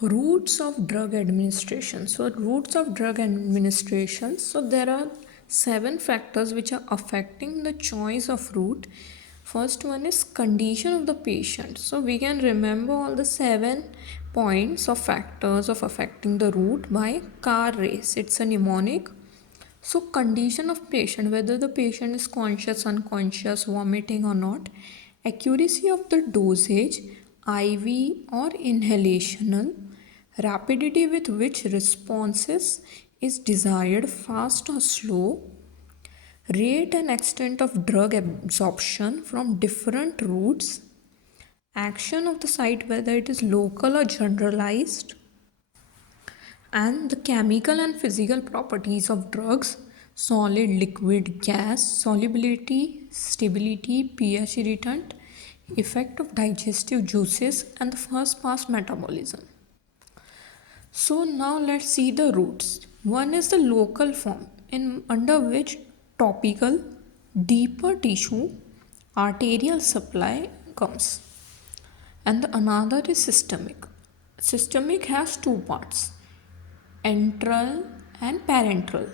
Routes of drug administration. So, routes of drug administration. So, there are 7 factors which are affecting the choice of route. First one is condition of the patient. So, we can remember all the 7 points of factors of affecting the route by car race. It's a mnemonic. So, condition of patient, whether the patient is conscious, unconscious, vomiting or not, accuracy of the dosage, IV or inhalational, rapidity with which responses is desired, fast or slow, rate and extent of drug absorption from different routes, action of the site, whether it is local or generalized, and the chemical and physical properties of drugs, solid, liquid, gas, solubility, stability, pH irritant, effect of digestive juices, and the first pass metabolism. So now let's see the routes. One is the local form, in under which topical, deeper tissue, arterial supply comes, and the another is systemic. Systemic has 2 parts: antral and parenteral.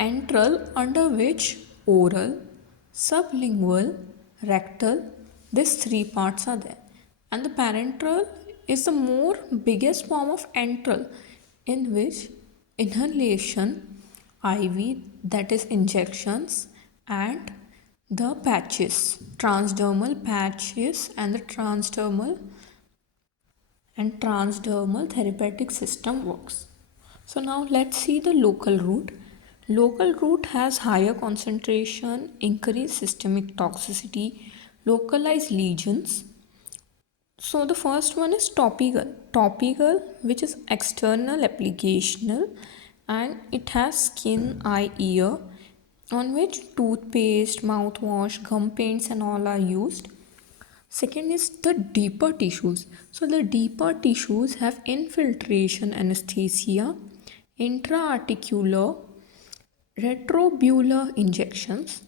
Antral, under which oral, sublingual, rectal, these 3 parts are there. And the parenteral is the more biggest form of antral, in which inhalation, IV, that is injections, and the patches, transdermal patches, and the transdermal therapeutic system works. So now let's see the local route. Local route has higher concentration, increased systemic toxicity, localized lesions. So the first one is topical. Topical, which is external applicational, and it has skin, eye, ear, on which toothpaste, mouthwash, gum paints and all are used. Second is the deeper tissues. So the deeper tissues have infiltration anesthesia, intra-articular, retrobular injections,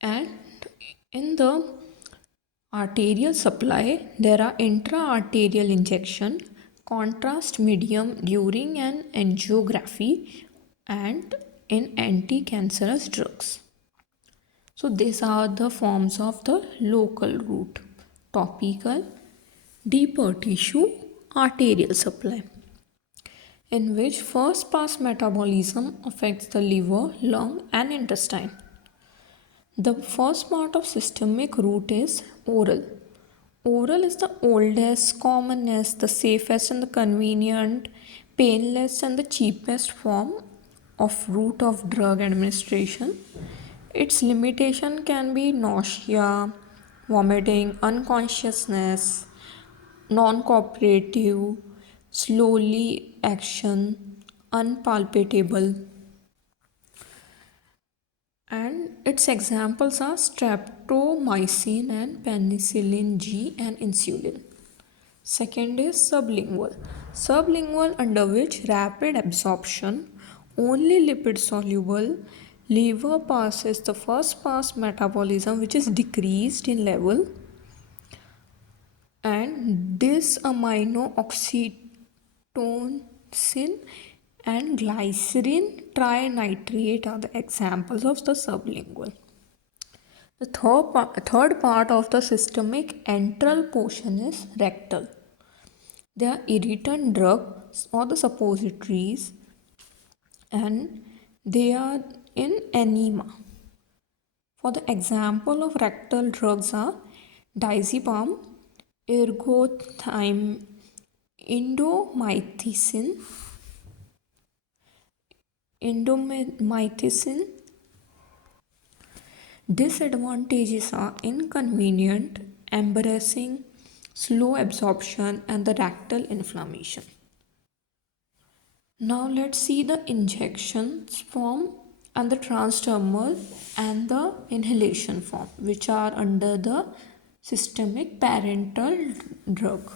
and in the arterial supply there are intra-arterial injection, contrast medium during an angiography, and in anti-cancerous drugs. So these are the forms of the local route: topical, deeper tissue, arterial supply, in which first pass metabolism affects the liver, lung and intestine. The first part of systemic route is oral. Oral is the oldest, commonest, the safest and the convenient, painless and the cheapest form of route of drug administration. Its limitation can be nausea, vomiting, unconsciousness, non-cooperative, slowly action, unpalpable, and its examples are streptomycin and penicillin G and insulin. Second is sublingual. Sublingual, under which rapid absorption, only lipid soluble, liver passes the first pass metabolism which is decreased in level, and disaminooxytocin and glycerin trinitrate are the examples of the sublingual. The third part of the systemic antral portion is rectal. They are irritant drugs or the suppositories, and they are in enema. For the example of rectal drugs are diazepam, ergothime, indomethacin. Disadvantages are inconvenient, embarrassing, slow absorption, and the rectal inflammation. Now let's see the injections form and the transdermal and the inhalation form, which are under the systemic parenteral drug.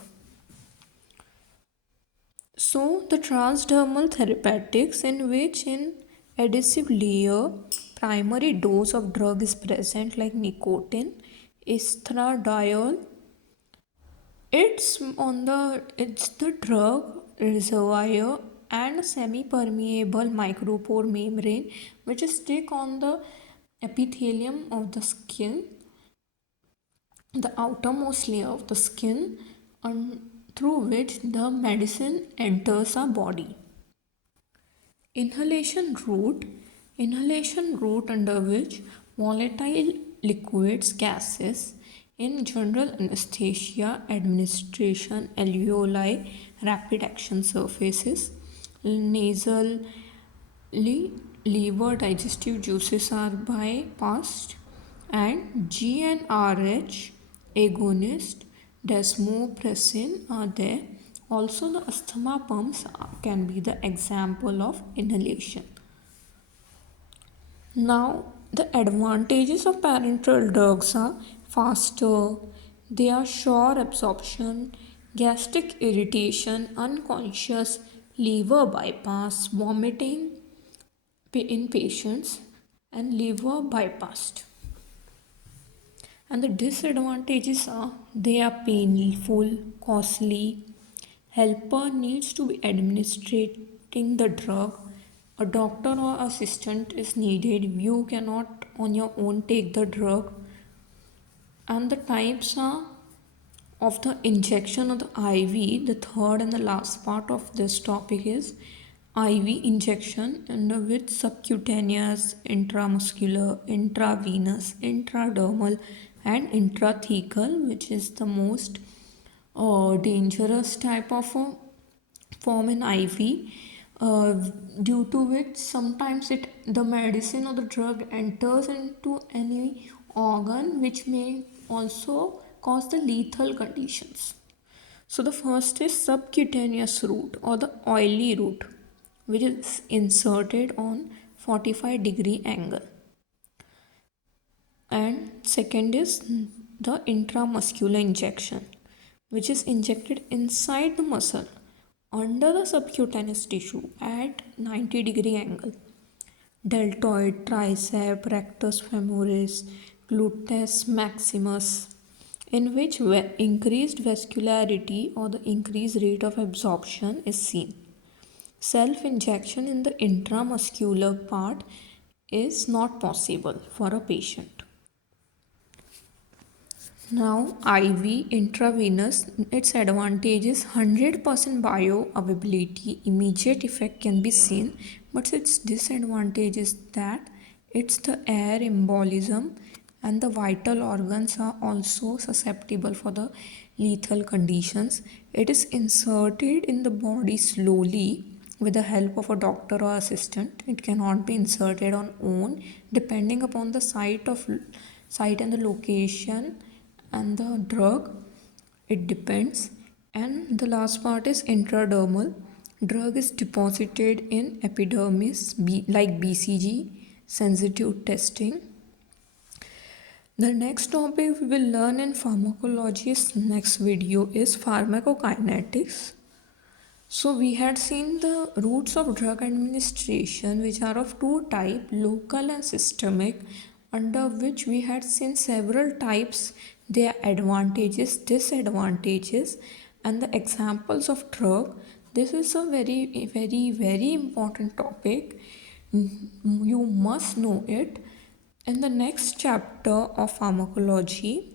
So the transdermal therapeutics, in which in adhesive layer primary dose of drug is present, like nicotine, estradiol, It's the drug reservoir and semi-permeable micropore membrane which is stick on the epithelium of the skin, the outermost layer of the skin, through which the medicine enters our body. Inhalation route. Inhalation route under which volatile liquids, gases, in general anesthesia administration, alveoli, rapid action surfaces, nasally, liver digestive juices are bypassed, and GnRH agonist, desmopressin are there. Also, the asthma pumps can be the example of inhalation. Now, the advantages of parenteral drugs are faster, they are sure absorption, gastric irritation, unconscious liver bypass, vomiting in patients, and liver bypassed. And the disadvantages are they are painful, costly, helper needs to be administrating the drug, a doctor or assistant is needed, you cannot on your own take the drug. And the types are of the injection of the IV. The third and the last part of this topic is IV injection, under which subcutaneous, intramuscular, intravenous, intradermal, and intrathecal, which is the most dangerous type of a form in IV, uh, due to which sometimes the medicine or the drug enters into any organ, which may also cause the lethal conditions. So the first is subcutaneous route or the oily route, which is inserted on 45-degree angle. And second is the intramuscular injection, which is injected inside the muscle under the subcutaneous tissue at 90-degree angle. Deltoid, tricep, rectus femoris, gluteus maximus, in which increased vascularity or the increased rate of absorption is seen. Self injection in the intramuscular part is not possible for a patient. Now, IV intravenous, its advantage is 100% bioavailability, immediate effect can be seen, but its disadvantage is that it's the air embolism and the vital organs are also susceptible for the lethal conditions. It is inserted in the body slowly with the help of a doctor or assistant. It cannot be inserted on own depending upon the site and the location and the drug, it depends. And the last part is intradermal. Drug is deposited in epidermis like BCG sensitive testing. The next topic we will learn in pharmacology's next video is pharmacokinetics. So we had seen the routes of drug administration, which are of two types, local and systemic, under which we had seen several types, their advantages, disadvantages, and the examples of drug. This is a very important topic. You must know it. In the next chapter of pharmacology,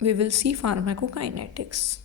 we will see pharmacokinetics.